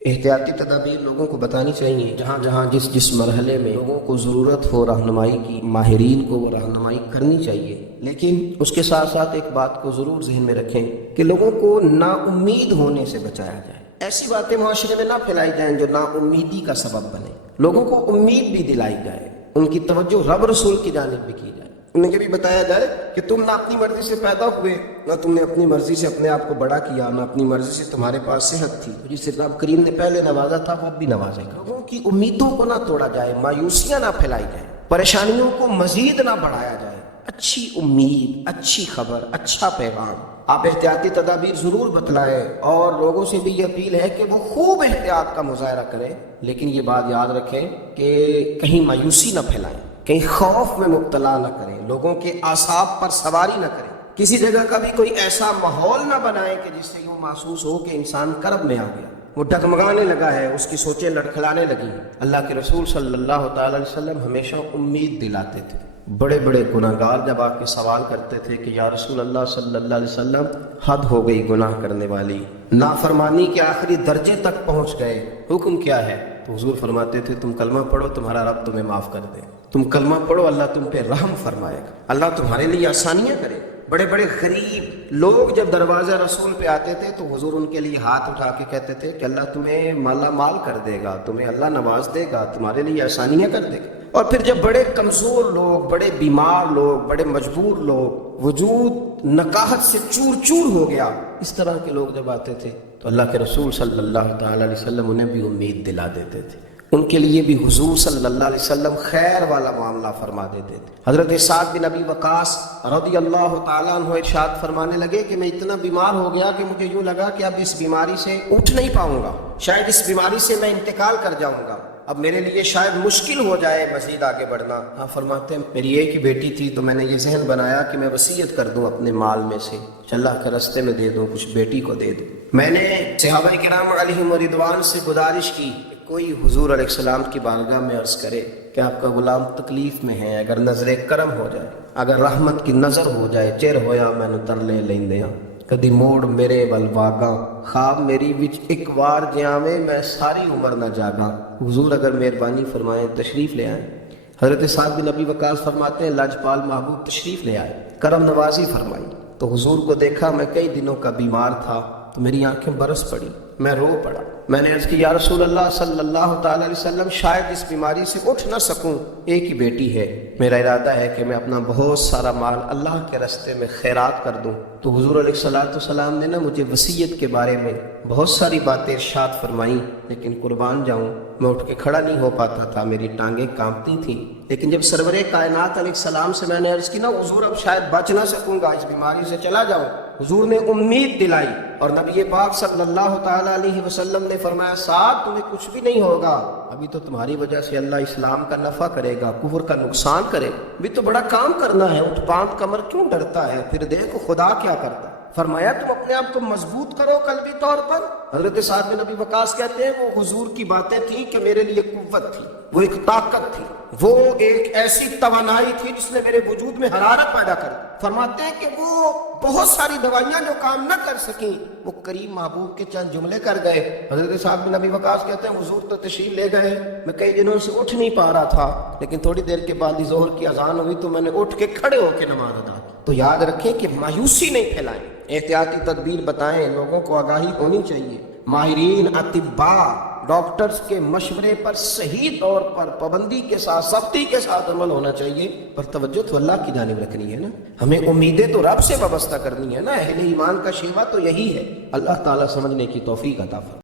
احتیاطی تدابیر لوگوں کو بتانی چاہیے، جہاں جہاں جس مرحلے میں لوگوں کو ضرورت ہو رہنمائی کی، ماہرین کو وہ رہنمائی کرنی چاہیے۔ لیکن اس کے ساتھ ساتھ ایک بات کو ضرور ذہن میں رکھیں کہ لوگوں کو نا امید ہونے سے بچایا جائے۔ ایسی باتیں معاشرے میں نہ پھیلائی جائیں جو نا امیدی کا سبب بنے۔ لوگوں کو امید بھی دلائی جائے، ان کی توجہ رب رسول کی جانب بھی کی جائے۔ انہیں یہ بھی بتایا جائے کہ تم نہ اپنی مرضی سے پیدا ہوئے، نہ تم نے اپنی مرضی سے اپنے آپ کو بڑا کیا، نہ اپنی مرضی سے تمہارے پاس صحت تھی۔ جس سے رب کریم نے پہلے نوازا تھا وہ بھی نوازے گا۔ لوگوں کی امیدوں کو نہ توڑا جائے، مایوسیاں نہ پھیلائی جائیں، پریشانیوں کو مزید نہ بڑھایا جائے۔ اچھی امید، اچھی خبر، اچھا پیغام۔ آپ احتیاطی تدابیر ضرور بتلائیں، اور لوگوں سے بھی یہ اپیل ہے کہ وہ خوب احتیاط کا مظاہرہ کریں، لیکن یہ بات یاد رکھیں کہ کہیں مایوسی نہ پھیلائیں، کہیں خوف میں مبتلا نہ کریں، لوگوں کے اعصاب پر سواری نہ کریں، کسی جگہ کا بھی کوئی ایسا ماحول نہ بنائیں کہ جس سے یوں محسوس ہو کہ انسان کرب میں آ گیا، وہ ڈگمگانے لگا ہے، اس کی سوچیں لڑکھڑانے لگی۔ اللہ کے رسول صلی اللہ تعالی علیہ وسلم ہمیشہ امید دلاتے تھے۔ بڑے بڑے گناہگار جب آ کے سوال کرتے تھے کہ یا رسول اللہ صلی اللہ علیہ وسلم، حد ہو گئی گناہ کرنے والی، نافرمانی کے آخری درجے تک پہنچ گئے، حکم کیا ہے؟ تو حضور فرماتے تھے تم کلمہ پڑھو، تمہارا رب تمہیں معاف کر دے۔ تم کلمہ پڑھو، اللہ تم پہ رحم فرمائے گا، اللہ تمہارے لیے آسانیاں کرے۔ بڑے بڑے غریب لوگ جب دروازہ رسول پہ آتے تھے تو حضور ان کے لیے ہاتھ اٹھا کے کہتے تھے کہ اللہ تمہیں مالا مال کر دے گا، تمہیں اللہ نواز دے گا، تمہارے لیے آسانیاں کر دے گا۔ اور پھر جب بڑے کمزور لوگ، بڑے بیمار لوگ، بڑے مجبور لوگ، وجود نکاہت سے چور چور ہو گیا، اس طرح کے لوگ جب آتے تھے تو اللہ کے رسول صلی اللہ تعالی علیہ وسلم انہیں بھی امید دلا دیتے تھے، ان کے لیے بھی حضور صلی اللہ علیہ وسلم خیر والا معاملہ فرما دیتے تھے۔ حضرت سعد بن ابی وقاص رضی اللہ تعالیٰ عنہ ارشاد فرمانے لگے کہ میں اتنا بیمار ہو گیا کہ مجھے یوں لگا کہ اب اس بیماری سے اٹھ نہیں پاؤں گا، شاید اس بیماری سے میں انتقال کر جاؤں گا، اب میرے لیے شاید مشکل ہو جائے مزید آگے بڑھنا۔ ہاں فرماتے ہیں میری ایک ہی بیٹی تھی تو میں نے یہ ذہن بنایا کہ میں وصیت کر دوں اپنے مال میں سے، اللہ کے راستے میں دے دوں، کچھ بیٹی کو دے دوں۔ میں نے صحابہ کرام علیہم رضوان سے گزارش کی کوئی حضور علیہ السلام کی بارگاہ میں عرض کرے کہ آپ کا غلام تکلیف میں ہے، اگر نظر کرم ہو جائے، اگر رحمت کی نظر ہو جائے، چیر ہویا میں ترلے لیندیاں کدی موڑ میرے ول واگاں، خواب میری وچ ایک وار جیاویں میں ساری عمر نہ جاگاں، حضور اگر مہربانی فرمائیں تشریف لے آئیں۔ حضرت سعد بن ابی وقاص فرماتے ہیں لاجپال محبوب تشریف لے آئے، کرم نوازی فرمائی، تو حضور کو دیکھا میں کئی دنوں کا بیمار تھا تو میری آنکھیں برس پڑی، میں رو پڑا۔ میں نے عرض کی یا رسول اللہ صلی اللہ تعالی علیہ وسلم، شاید اس بیماری سے اٹھ نہ سکوں، ایک ہی بیٹی ہے، میرا ارادہ ہے کہ میں اپنا بہت سارا مال اللہ کے راستے میں خیرات کر دوں۔ تو حضور علیہ السلام نے مجھے وصیت کے بارے میں بہت ساری باتیں ارشاد فرمائیں، لیکن قربان جاؤں میں اٹھ کے کھڑا نہیں ہو پاتا تھا، میری ٹانگیں کانپتی تھیں۔ لیکن جب سرور کائنات علیہ السلام سے میں نے عرض کی نا حضور اب شاید بچ نہ سکوں گا، اس بیماری سے چلا جاؤں، حضور نے امید دلائی، اور نبی پاک صلی اللہ تعالی علیہ وسلم نے فرمایا سعد تمہیں کچھ بھی نہیں ہوگا، ابھی تو تمہاری وجہ سے اللہ اسلام کا نفع کرے گا، کفر کا نقصان کرے، ابھی تو بڑا کام کرنا ہے، اٹھ باندھ کمر کیوں ڈرتا ہے، پھر دیکھو خدا کیا کرتا ہے۔ فرمایا تم اپنے آپ کو مضبوط کرو قلبی طور پر۔ حضرت سعد بن ابی وقاص کہتے ہیں وہ حضور کی باتیں تھیں کہ میرے لیے قوت تھی، وہ ایک طاقت تھی، وہ ایک ایسی توانائی تھی جس نے میرے وجود میں حرارت پیدا کر دی۔ فرماتے ہیں کہ وہ بہت ساری دوائیاں جو کام نہ کر سکیں وہ کریم محبوب کے چند جملے کر گئے۔ حضرت سعد بن ابی وقاص کہتے ہیں حضور تو تشریف لے گئے، میں کئی دنوں سے اٹھ نہیں پا رہا تھا، لیکن تھوڑی دیر کے بعد ظہر کی اذان ہوئی تو میں نے اٹھ کے کھڑے ہو کے نماز ادا کی۔ تو یاد رکھیں کہ مایوسی نہیں پھیلائیں، احتیاطی تدبیر بتائیں، لوگوں کو آگاہی ہونی چاہیے۔ ماہرین، اطباء، ڈاکٹرز کے مشورے پر صحیح طور پر پابندی کے ساتھ، سختی کے ساتھ عمل ہونا چاہیے، پر توجہ تو اللہ کی جانب رکھنی ہے نا، ہمیں امیدیں تو رب سے وابستہ کرنی ہے نا، اہل ایمان کا شیوا تو یہی ہے۔ اللہ تعالیٰ سمجھنے کی توفیق عطا فرمائے۔